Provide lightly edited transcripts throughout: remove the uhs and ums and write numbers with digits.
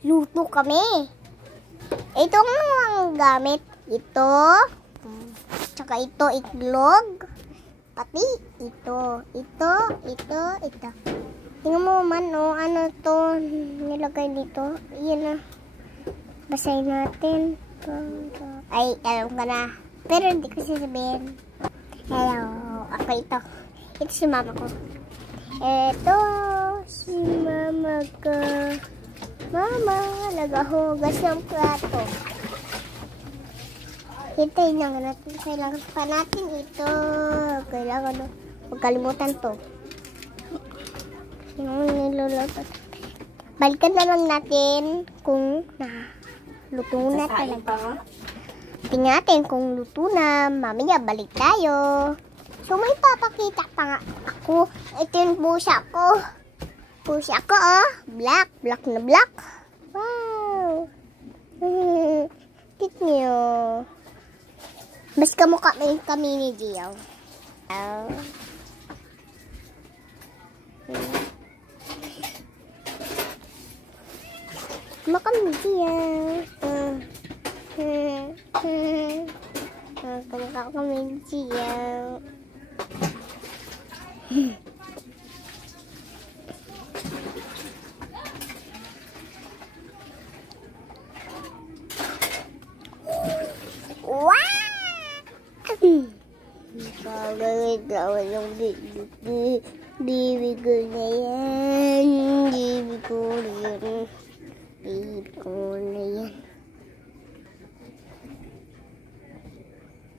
Luto kami. Ito ang gamit. Ito. Tsaka ito, itlog. Pati ito. Ito. Tingnan mo man, oh, ano to nilagay dito. Yan na. Basahin natin. Ay, alam ko na. Pero hindi ko sasabihin. Hello. Ako ito. Ito si mama ko. Ito si mama ko. Mama, nagahugas ng plato. Hintayin lang natin. Kailangan pa natin ito. Kailangan, huwag kalimutan to. Niluluto. Balikan na lang natin kung luto na talaga. Tingnan natin kung luto na. Mamaya balik tayo. So may papakita pa nga ako. Ito yung pusa ko. Pusa ko, oh. Black na black. Wow. Cute niyo. Mas kamukha kami ni Gio. Oh. Makan dia. Kamukha kami dia. Wow! Gawin yung bibig ko na yan. Bibig ko na yan.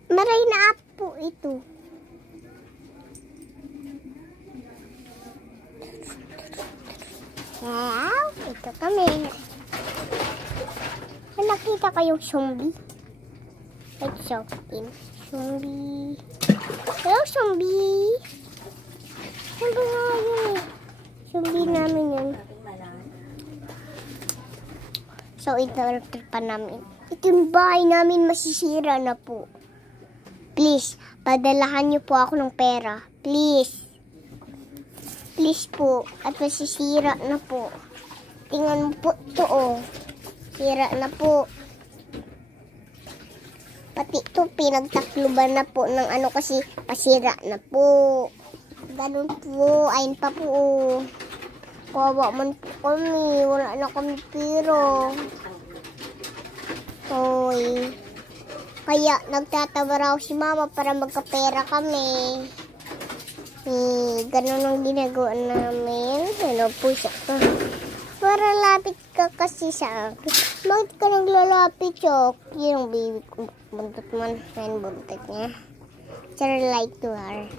Maray na apo ito. Wow! Ito kami. Nakita kayong zombie? Like zombie. Hello, zombie. Ano nga yun? Zombie namin yun. So, ito pa namin. Ito yung bahay namin, masisira na po. Please, padalahan niyo po ako ng pera. Please. Please po. At masisira na po. Tingnan mo po ito, oh. Sira na po. Pati ito, pinagtakluban na po ng ano kasi pasira na po. Ganun po. Ayun pa po. Kawawa man po kami. Wala na kami pero. Hoy. Kaya nagtatawa raw si mama para magkapera kami. Ganun ang ginagawa namin. Ano po siya ka. Para lapit ka kasi sa akin. Bakit ka naglalapit, Chok? Yung baby ko. Buntot man. Yan, buntot niya. Try like to her.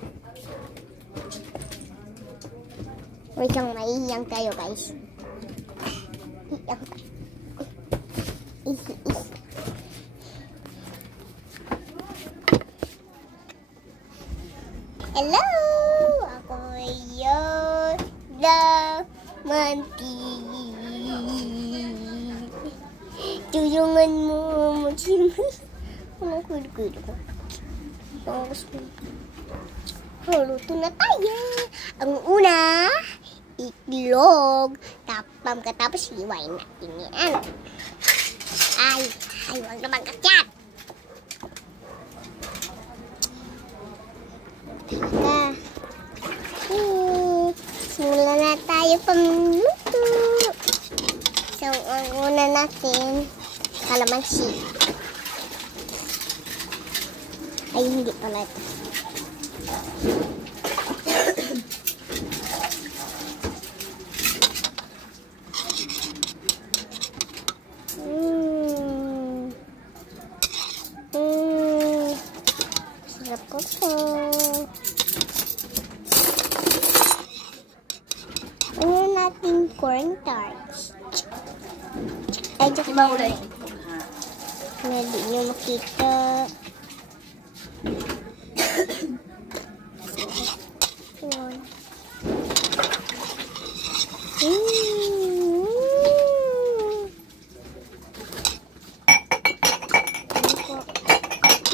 Wait lang, maihiyang tayo, guys. Hiyang tayo. Hello! Ako yun. Manti. Tulungan mo. Anong kulo-kulo ko? Luto na tayo. Ang una, itlog. Tapos hiwain natin yan. Ay, huwag naman kakyat. Simulan na tayo pamluto. So, ang una natin, kalamansi. Ay, hindi pala ito. Sarap ko po. Ano natin corn tarts? Ay, joke lang. Hindi nyo makita.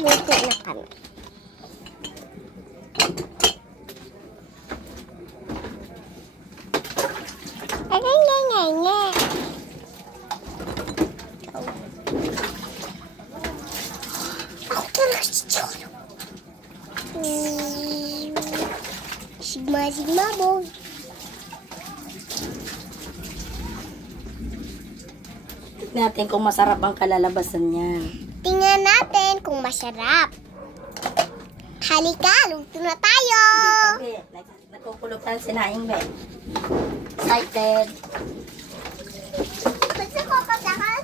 Luto na kami. Masigmabog. Tignan natin kung masarap ang kalalabasan niyan. Tingnan natin kung masarap. Halika, luto na tayo. Hindi pa, be. Nagkukulog ang sinaing, be. Excited. Gusto ko katakan.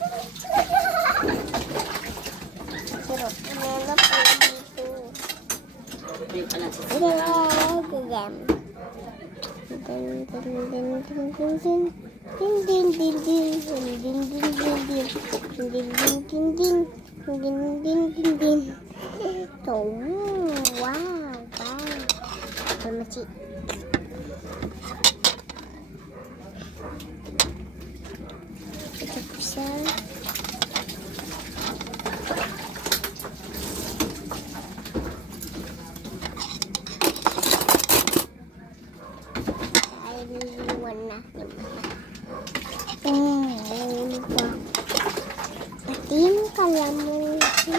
Sarap. Ano pala dito? Hindi pa lang Din, din, din, din. Din, din, din, din, din. Din, din, din, din. Din, din, din, din. Ito, wow, wow. Ito na si. Ito po siya. Ay, niliwan na. Ano ba? Ating kalamansi.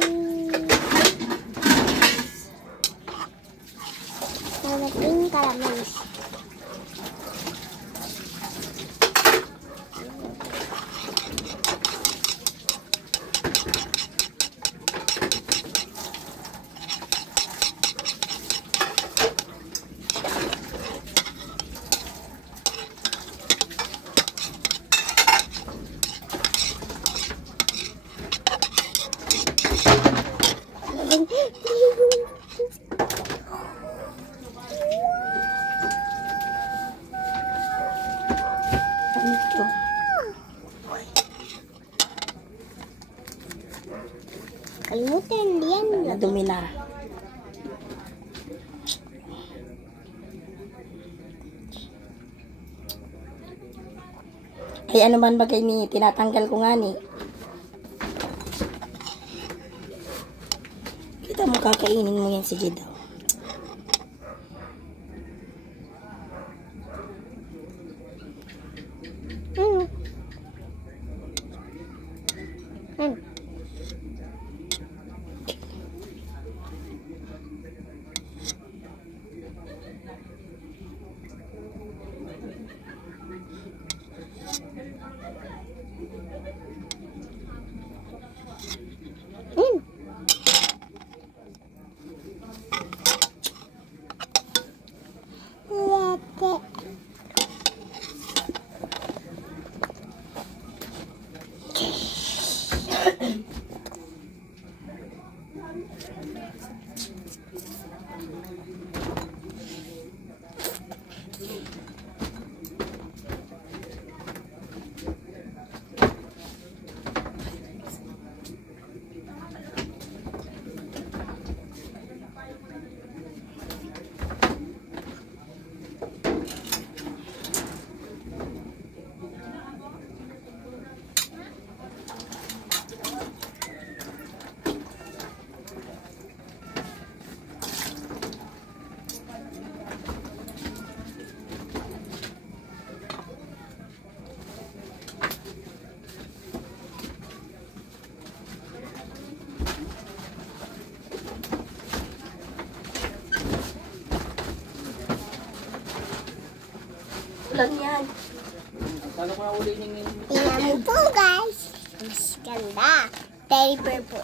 Ating kalamansi. Ano ito? Kalimutan diyan. Nadumi na. Ay, ano man bagay ni tinatanggal ko nga ni. Kita mo kakainin mo yan, sige daw. Ano? Ano? Lete. Lang yan. Tingnan mo po guys. Mas ganda. Teddy bear po.